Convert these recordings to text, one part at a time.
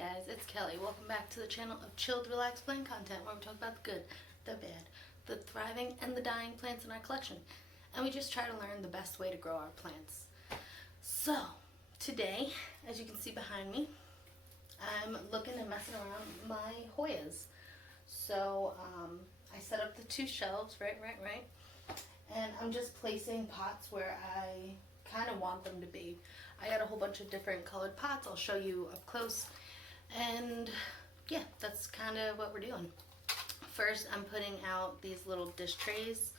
guys, it's Kelly. Welcome back to the channel of chilled, relaxed plant content where we talk about the good, the bad, the thriving, and the dying plants in our collection. And we just try to learn the best way to grow our plants. So, today, as you can see behind me, I'm looking and messing around my Hoyas. So, I set up the two shelves, right. And I'm just placing pots where I kind of want them to be. I got a whole bunch of different colored pots. I'll show you up close. And yeah, that's kind of what we're doing. First, I'm putting out these little dish trays.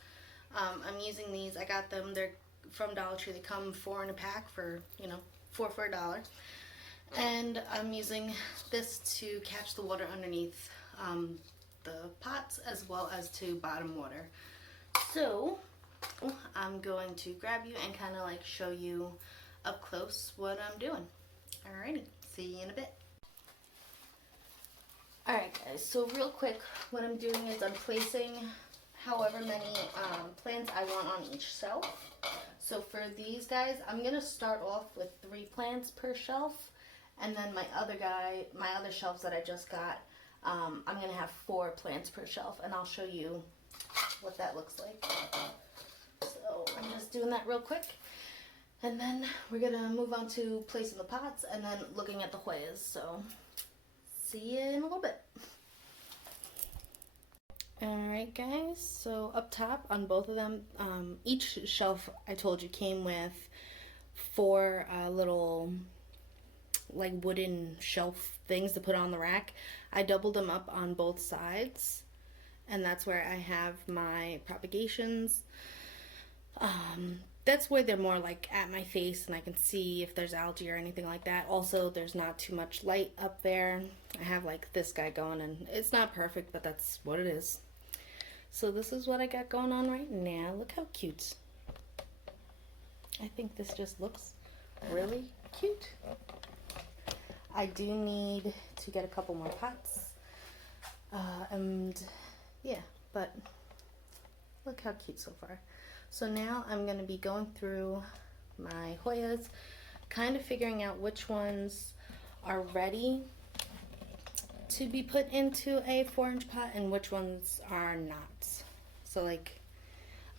I'm using these. I got them. They're from Dollar Tree. They come 4 in a pack for, $4 for $1. And I'm using this to catch the water underneath the pots as well as to bottom water. So I'm going to grab you and kind of like show you up close what I'm doing. Alrighty, see you in a bit. Alright guys, so real quick, what I'm doing is I'm placing however many plants I want on each shelf. So for these guys, I'm going to start off with 3 plants per shelf. And then my other shelves that I just got, I'm going to have 4 plants per shelf. And I'll show you what that looks like. So I'm just doing that real quick. And then we're going to move on to placing the pots and then looking at the Hoyas. So see you in a little bit. Alright guys, so up top on both of them, each shelf I told you came with 4 little like wooden shelf things to put on the rack. I doubled them up on both sides, and that's where I have my propagations. That's where they're more like at my face and I can see if there's algae or anything like that. Also, there's not too much light up there. I have like this guy going and it's not perfect, but that's what it is. So this is what I got going on right now. Look how cute. I think this just looks really cute. I do need to get a couple more pots. And yeah, but look how cute so far. So now I'm going to be going through my Hoyas, kind of figuring out which ones are ready to be put into a 4-inch pot and which ones are not. So like,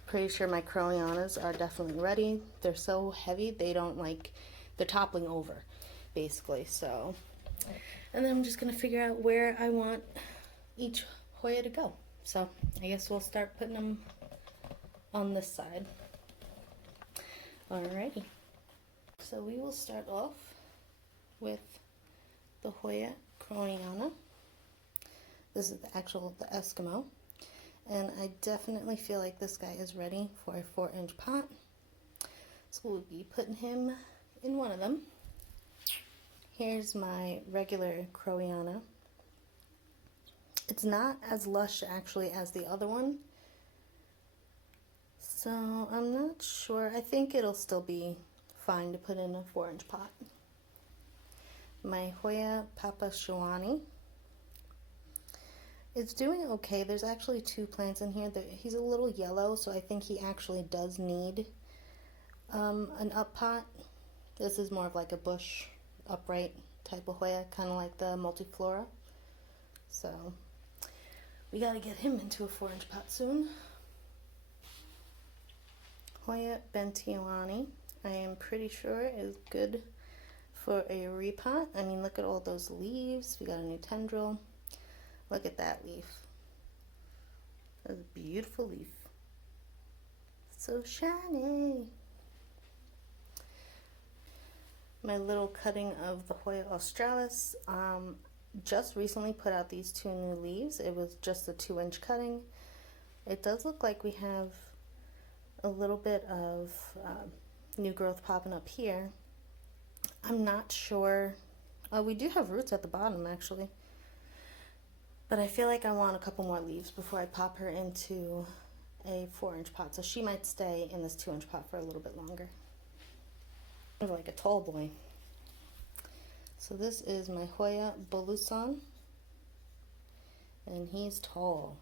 pretty sure my Crolianas are definitely ready. They're so heavy, they don't they're toppling over, basically. So, and then I'm just going to figure out where I want each Hoya to go. So I guess we'll start putting them on this side. Alrighty. So we will start off with the Hoya Croliana. This is the Eskimo. And I definitely feel like this guy is ready for a 4-inch pot. So we'll be putting him in one of them. Here's my regular Croliana. It's not as lush actually as the other one. So I'm not sure. I think it'll still be fine to put in a 4-inch pot. My Hoya Papashuani. It's doing okay. There's actually 2 plants in here. He's a little yellow, so I think he actually does need an up pot. This is more of like a bush upright type of Hoya, kind of like the multiflora. So we got to get him into a 4-inch pot soon. Hoya Bentiwani, I am pretty sure is good for a repot. I mean, look at all those leaves. We got a new tendril. Look at that leaf. That's a beautiful leaf. So shiny. My little cutting of the Hoya Australis. Just recently put out these 2 new leaves. It was just a 2-inch cutting. It does look like we have a little bit of new growth popping up here. I'm not sure. We do have roots at the bottom actually. But I feel like I want a couple more leaves before I pop her into a 4-inch pot. So she might stay in this 2-inch pot for a little bit longer. Kind of like a tall boy. So this is my Hoya Bolusan. And he's tall.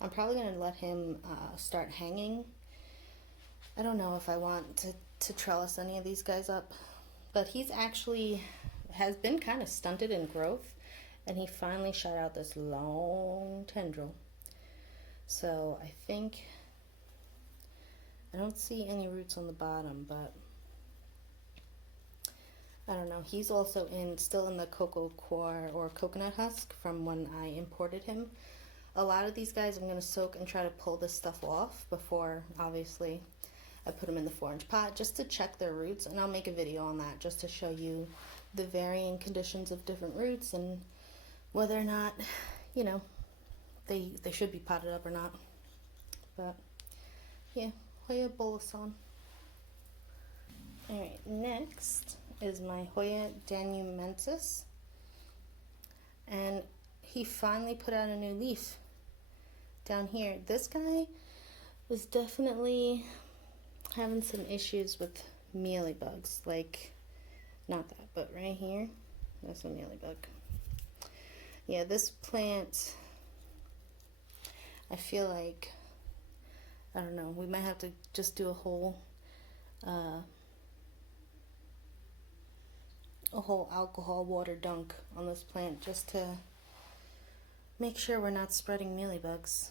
I'm probably going to let him start hanging. I don't know if I want to trellis any of these guys up. But he's actually has been kind of stunted in growth, and he finally shot out this long tendril. So I think, I don't see any roots on the bottom, but I don't know. He's also still in the cocoa coir or coconut husk from when I imported him. A lot of these guys I'm going to soak and try to pull this stuff off before, obviously, I put them in the 4-inch pot just to check their roots, and I'll make a video on that just to show you the varying conditions of different roots and whether or not, you know, they should be potted up or not. But yeah, Hoya Bolason. Alright, next is my Hoya danumensis, and he finally put out a new leaf down here. This guy was definitely having some issues with mealybugs, like, not that, but right here, that's a mealybug. Yeah, this plant, I feel like, I don't know, we might have to just do a whole alcohol water dunk on this plant just to make sure we're not spreading mealybugs.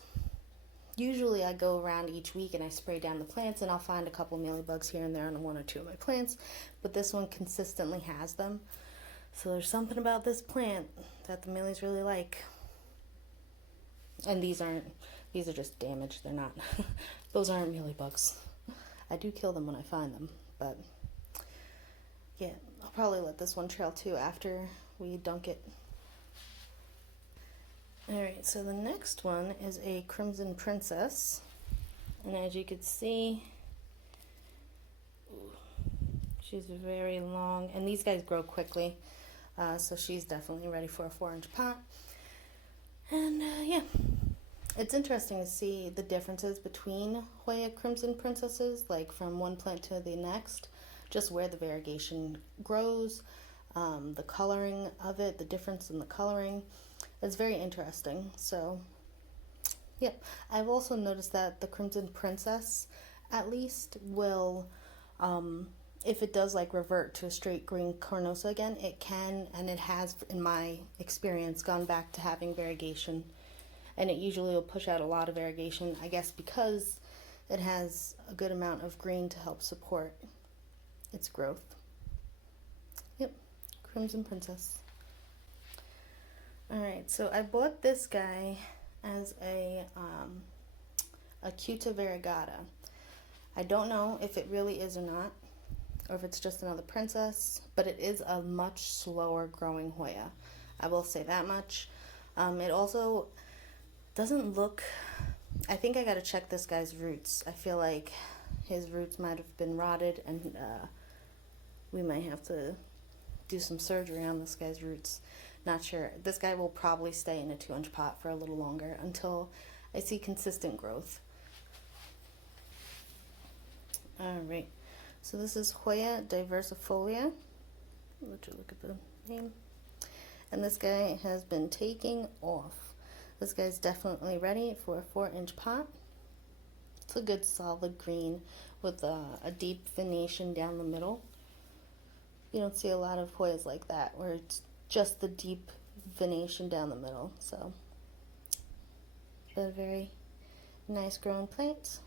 Usually I go around each week and I spray down the plants, and I'll find a couple mealybugs here and there on 1 or 2 of my plants, but this one consistently has them. So there's something about this plant that the mealies really like. And these are just damaged. They're not, those aren't mealybugs. I do kill them when I find them, but yeah, I'll probably let this one trail too after we dunk it. Alright, so the next one is a Crimson Princess, and as you can see, she's very long, and these guys grow quickly, so she's definitely ready for a 4-inch pot. And yeah, it's interesting to see the differences between Hoya Crimson Princesses, like from one plant to the next, just where the variegation grows, the coloring of it, the difference in the coloring. It's very interesting. So, yep. I've also noticed that the Crimson Princess, at least, will, if it does like revert to a straight green carnosa again, it can, and it has, in my experience, gone back to having variegation. And it usually will push out a lot of variegation, I guess, because it has a good amount of green to help support its growth. Yep, Crimson Princess. Alright, so I bought this guy as a Acuta variegata. I don't know if it really is or not, or if it's just another princess, but it is a much slower growing Hoya. I will say that much. It also doesn't look, I think I gotta check this guy's roots. I feel like his roots might have been rotted, and we might have to do some surgery on this guy's roots. Not sure. This guy will probably stay in a 2-inch pot for a little longer until I see consistent growth. Alright, so this is Hoya diversifolia. Let you look at the name. And this guy has been taking off. This guy's definitely ready for a 4-inch pot. It's a good solid green with a deep venation down the middle. You don't see a lot of Hoyas like that, where it's just the deep venation down the middle. So, but a very nice growing plant.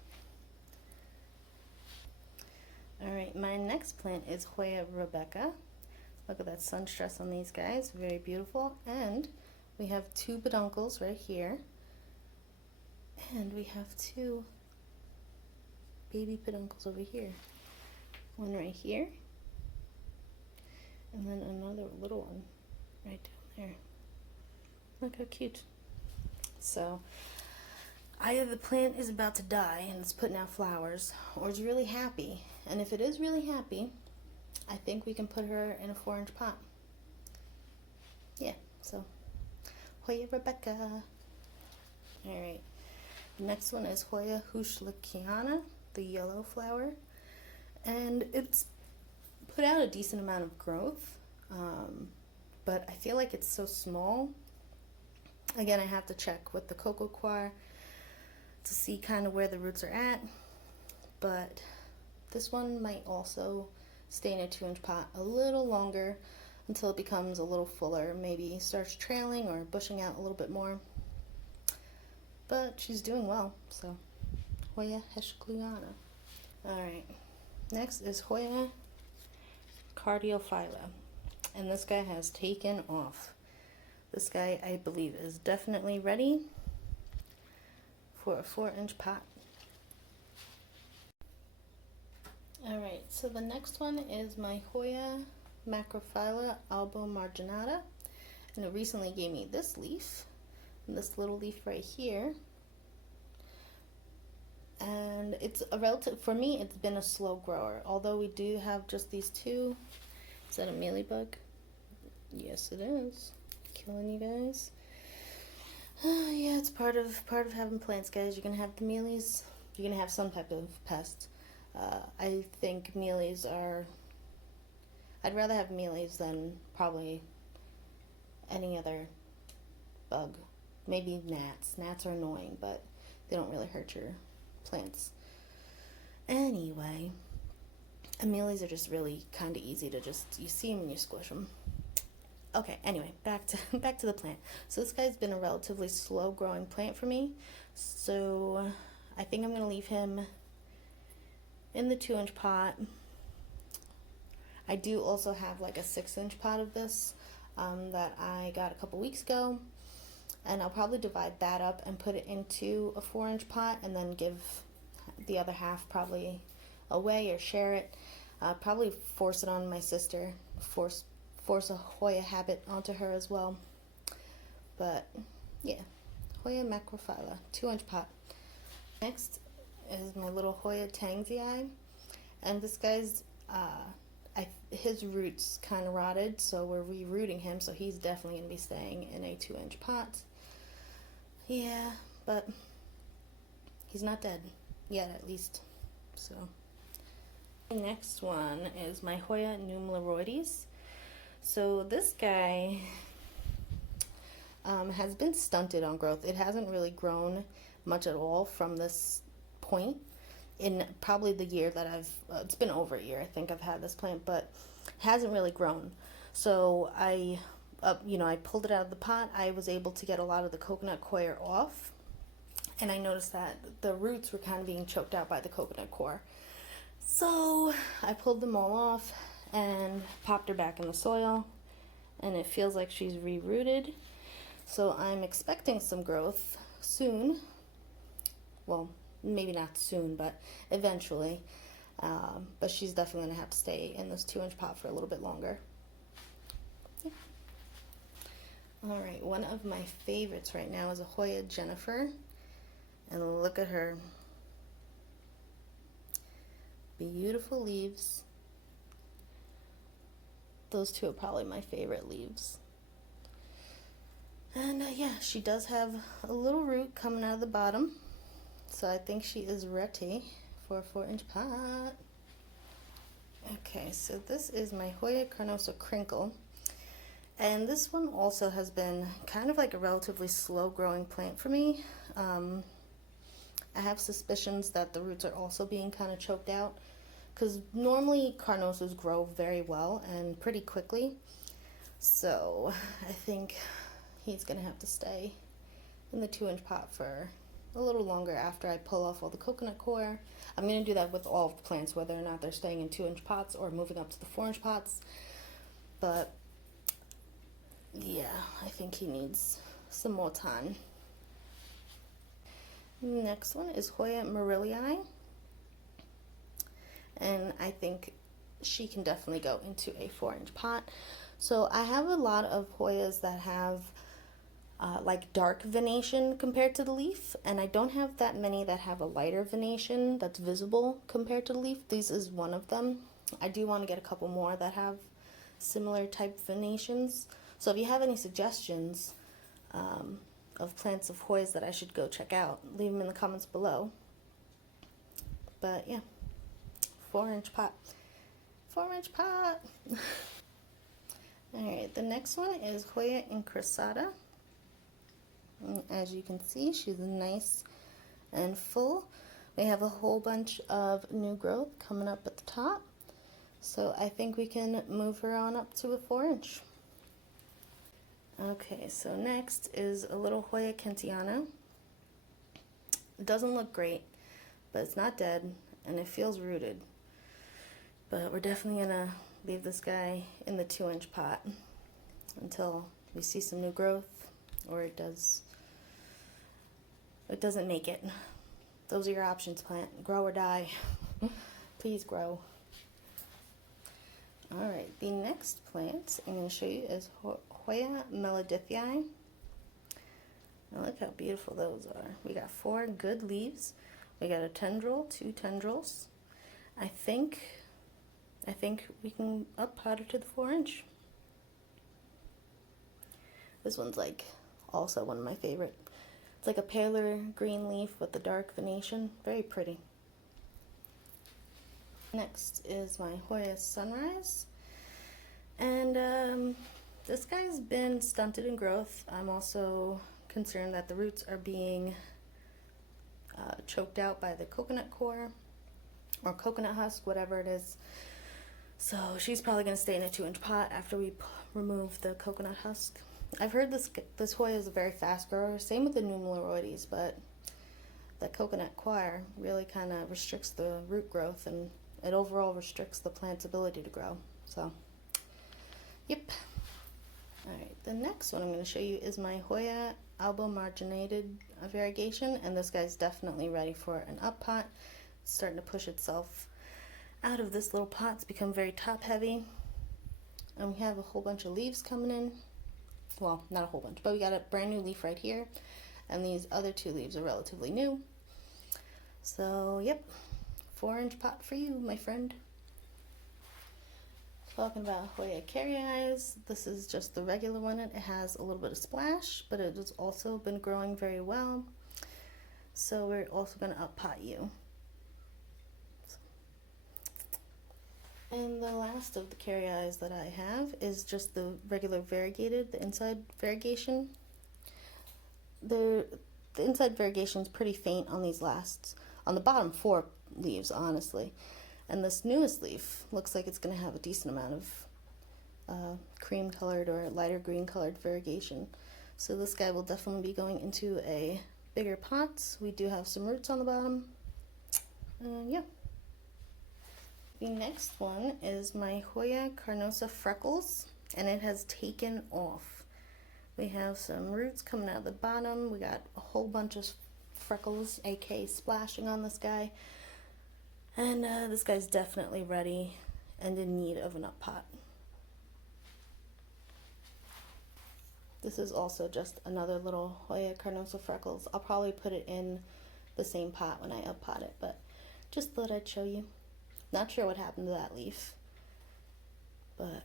Alright, my next plant is Hoya Rebecca. Look at that sun stress on these guys, very beautiful. And we have 2 peduncles right here, and we have 2 baby peduncles over here. One right here, and then another little one right down there. Look how cute. So either the plant is about to die and it's putting out flowers, or it's really happy. And if it is really happy, I think we can put her in a 4-inch pot. Yeah, so Hoya Rebecca. Alright, next one is Hoya Hushlickiana, the yellow flower. And it's put out a decent amount of growth, but I feel like it's so small. Again, I have to check with the cocoa coir to see kind of where the roots are at, but this one might also stay in a 2-inch pot a little longer, until it becomes a little fuller, maybe starts trailing or bushing out a little bit more. But she's doing well, so Hoya heshkluana. Alright, next is Hoya cardiophylla, and this guy has taken off. This guy, I believe, is definitely ready for a 4-inch pot. Alright, so the next one is my Hoya macrophylla albo marginata, and it recently gave me this leaf, this little leaf right here. And it's a relative, for me, it's been a slow grower, although we do have just these two. Is that a mealybug? Yes, it is. Killing you guys. Yeah, it's part of having plants, guys. You're gonna have the mealies. You're gonna have some type of pest. I think mealies are. I'd rather have mealies than probably any other bug. Maybe gnats. Gnats are annoying, but they don't really hurt your plants. Anyway, mealies are just really kind of easy to you see them and you squish them. Okay, anyway, back to the plant. So this guy's been a relatively slow growing plant for me. So I think I'm going to leave him in the 2-inch pot. I do also have like a 6-inch pot of this that I got a couple weeks ago. And I'll probably divide that up and put it into a 4-inch pot and then give the other half probably away or share it. Probably force it on my sister, force a Hoya habit onto her as well. But yeah, Hoya macrophylla, 2-inch pot. Next is my little Hoya tangsii, and this guy's his roots kind of rotted, so we're re-rooting him, so he's definitely going to be staying in a 2-inch pot. Yeah, but he's not dead yet, at least. So the next one is my Hoya nummularides. So this guy has been stunted on growth. It hasn't really grown much at all from this point in probably the year that it's been over a year I think I've had this plant, but hasn't really grown. So I pulled it out of the pot. I was able to get a lot of the coconut coir off, and I noticed that the roots were kind of being choked out by the coconut coir. So I pulled them all off and popped her back in the soil, and it feels like she's re-rooted. So I'm expecting some growth soon. Well, maybe not soon, but eventually. But she's definitely going to have to stay in this 2-inch pot for a little bit longer. Yeah. All right, one of my favorites right now is a Hoya Jennifer. And look at her. Beautiful leaves. Those two are probably my favorite leaves. And yeah, she does have a little root coming out of the bottom. So I think she is ready for a 4-inch pot. Okay, so this is my Hoya carnosa crinkle. And this one also has been kind of like a relatively slow growing plant for me. I have suspicions that the roots are also being kind of choked out, because normally carnosas grow very well and pretty quickly. So I think he's going to have to stay in the 2-inch pot for a little longer after I pull off all the coconut coir. I'm going to do that with all plants, whether or not they're staying in 2-inch pots or moving up to the 4-inch pots. But yeah, I think he needs some more time. Next one is Hoya Morillii, and I think she can definitely go into a 4-inch pot. So I have a lot of Hoyas that have like dark venation compared to the leaf, and I don't have that many that have a lighter venation that's visible compared to the leaf. This is one of them. I do want to get a couple more that have similar type venations. So if you have any suggestions of plants of Hoyas that I should go check out, leave them in the comments below. But yeah, 4-inch pot. 4-inch pot! Alright, the next one is Hoya incrusata. As you can see, she's nice and full. We have a whole bunch of new growth coming up at the top. So I think we can move her on up to a 4-inch. Okay, so next is a little Hoya Kentiana. It doesn't look great, but it's not dead, and it feels rooted. But we're definitely gonna leave this guy in the 2-inch pot until we see some new growth, or it doesn't make it. Those are your options, plant. Grow or die. Please grow. Alright, the next plant I'm going to show you is Hoya melodithii. Now look how beautiful those are. We got 4 good leaves. We got a tendril, 2 tendrils. I think we can up pot her to the 4-inch. This one's like also one of my favorite. It's like a paler green leaf with the dark venation. Very pretty. Next is my Hoya Sunrise. And this guy's been stunted in growth. I'm also concerned that the roots are being choked out by the coconut core or coconut husk, whatever it is. So she's probably going to stay in a 2-inch pot after we remove the coconut husk. I've heard this Hoya is a very fast grower. Same with the numeraloides, but the coconut coir really kind of restricts the root growth, and it overall restricts the plant's ability to grow. So, yep. Alright, the next one I'm going to show you is my Hoya albomarginated variegation, and this guy's definitely ready for an up pot. It's starting to push itself out of this little pot. It's become very top heavy, and we have a whole bunch of leaves coming in. Well, not a whole bunch, but we got a brand new leaf right here, and these other 2 leaves are relatively new. So, yep, 4-inch pot for you, my friend. Talking about Hoya Kerrii, this is just the regular one. It has a little bit of splash, but it has also been growing very well. So we're also going to up pot you. And the last of the Kerrii that I have is just the regular variegated, the inside variegation. The inside variegation is pretty faint on these lasts, on the bottom 4 leaves, honestly. And this newest leaf looks like it's going to have a decent amount of cream colored or lighter green colored variegation. So this guy will definitely be going into a bigger pot. We do have some roots on the bottom. Yeah. The next one is my Hoya carnosa freckles, and it has taken off. We have some roots coming out of the bottom. We got a whole bunch of freckles, aka splashing on this guy. And this guy's definitely ready and in need of an up pot. This is also just another little Hoya carnosa freckles. I'll probably put it in the same pot when I up pot it, but just thought I'd show you. Not sure what happened to that leaf, but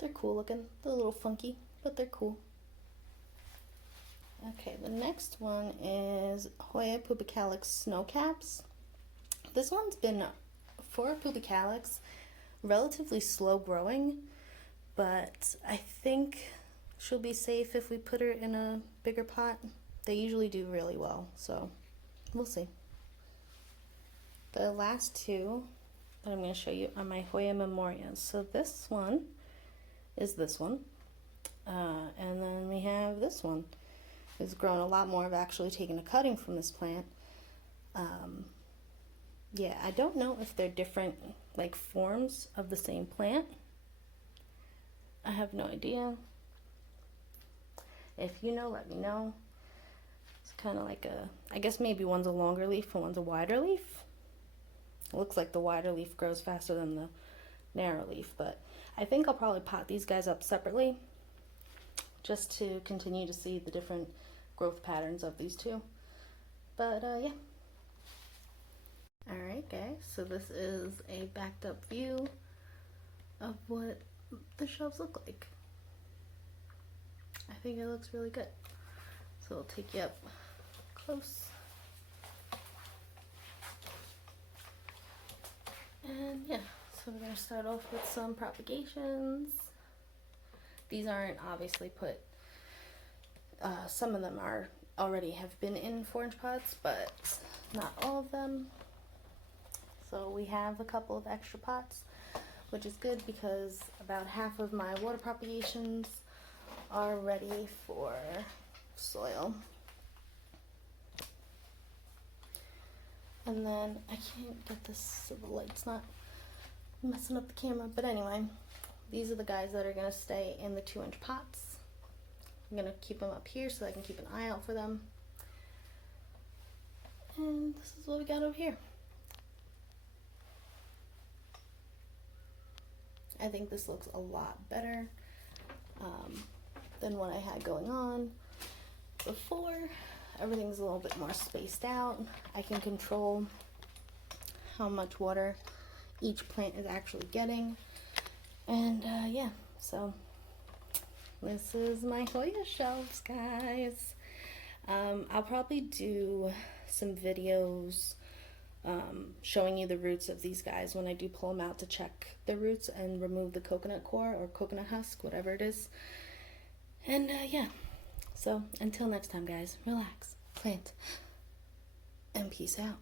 they're cool looking. They're a little funky, but they're cool. Okay, the next one is Hoya pubicalix snowcaps. This one's been, for pubicalix, relatively slow growing, but I think she'll be safe if we put her in a bigger pot. They usually do really well, so we'll see. The last 2 that I'm going to show you are my Hoya memorias. So this one is this one, and then we have this one. It's grown a lot more. I've actually taken a cutting from this plant. Yeah, I don't know if they're different like forms of the same plant. I have no idea. If you know, let me know. It's kind of like I guess maybe one's a longer leaf and one's a wider leaf. It looks like the wider leaf grows faster than the narrow leaf, but I think I'll probably pot these guys up separately just to continue to see the different growth patterns of these 2. But yeah. Alright guys, so this is a backed up view of what the shelves look like. I think it looks really good. So I'll take you up close. And yeah, so we're going to start off with some propagations. These aren't obviously put, some of them are already have been in 4-inch pots, but not all of them. So we have a couple of extra pots. which is good because about half of my water propagations are ready for soil. And then I can't get this so the light's not messing up the camera, but anyway, these are the guys that are going to stay in the 2-inch pots. I'm going to keep them up here so I can keep an eye out for them. And this is what we got over here. I think this looks a lot better than what I had going on before. Everything's a little bit more spaced out. I can control how much water each plant is actually getting. And yeah, so this is my Hoya shelves, guys. I'll probably do some videos showing you the roots of these guys when I do pull them out to check the roots and remove the coconut core or coconut husk, whatever it is. And yeah, so until next time, guys, relax, plant, and peace out.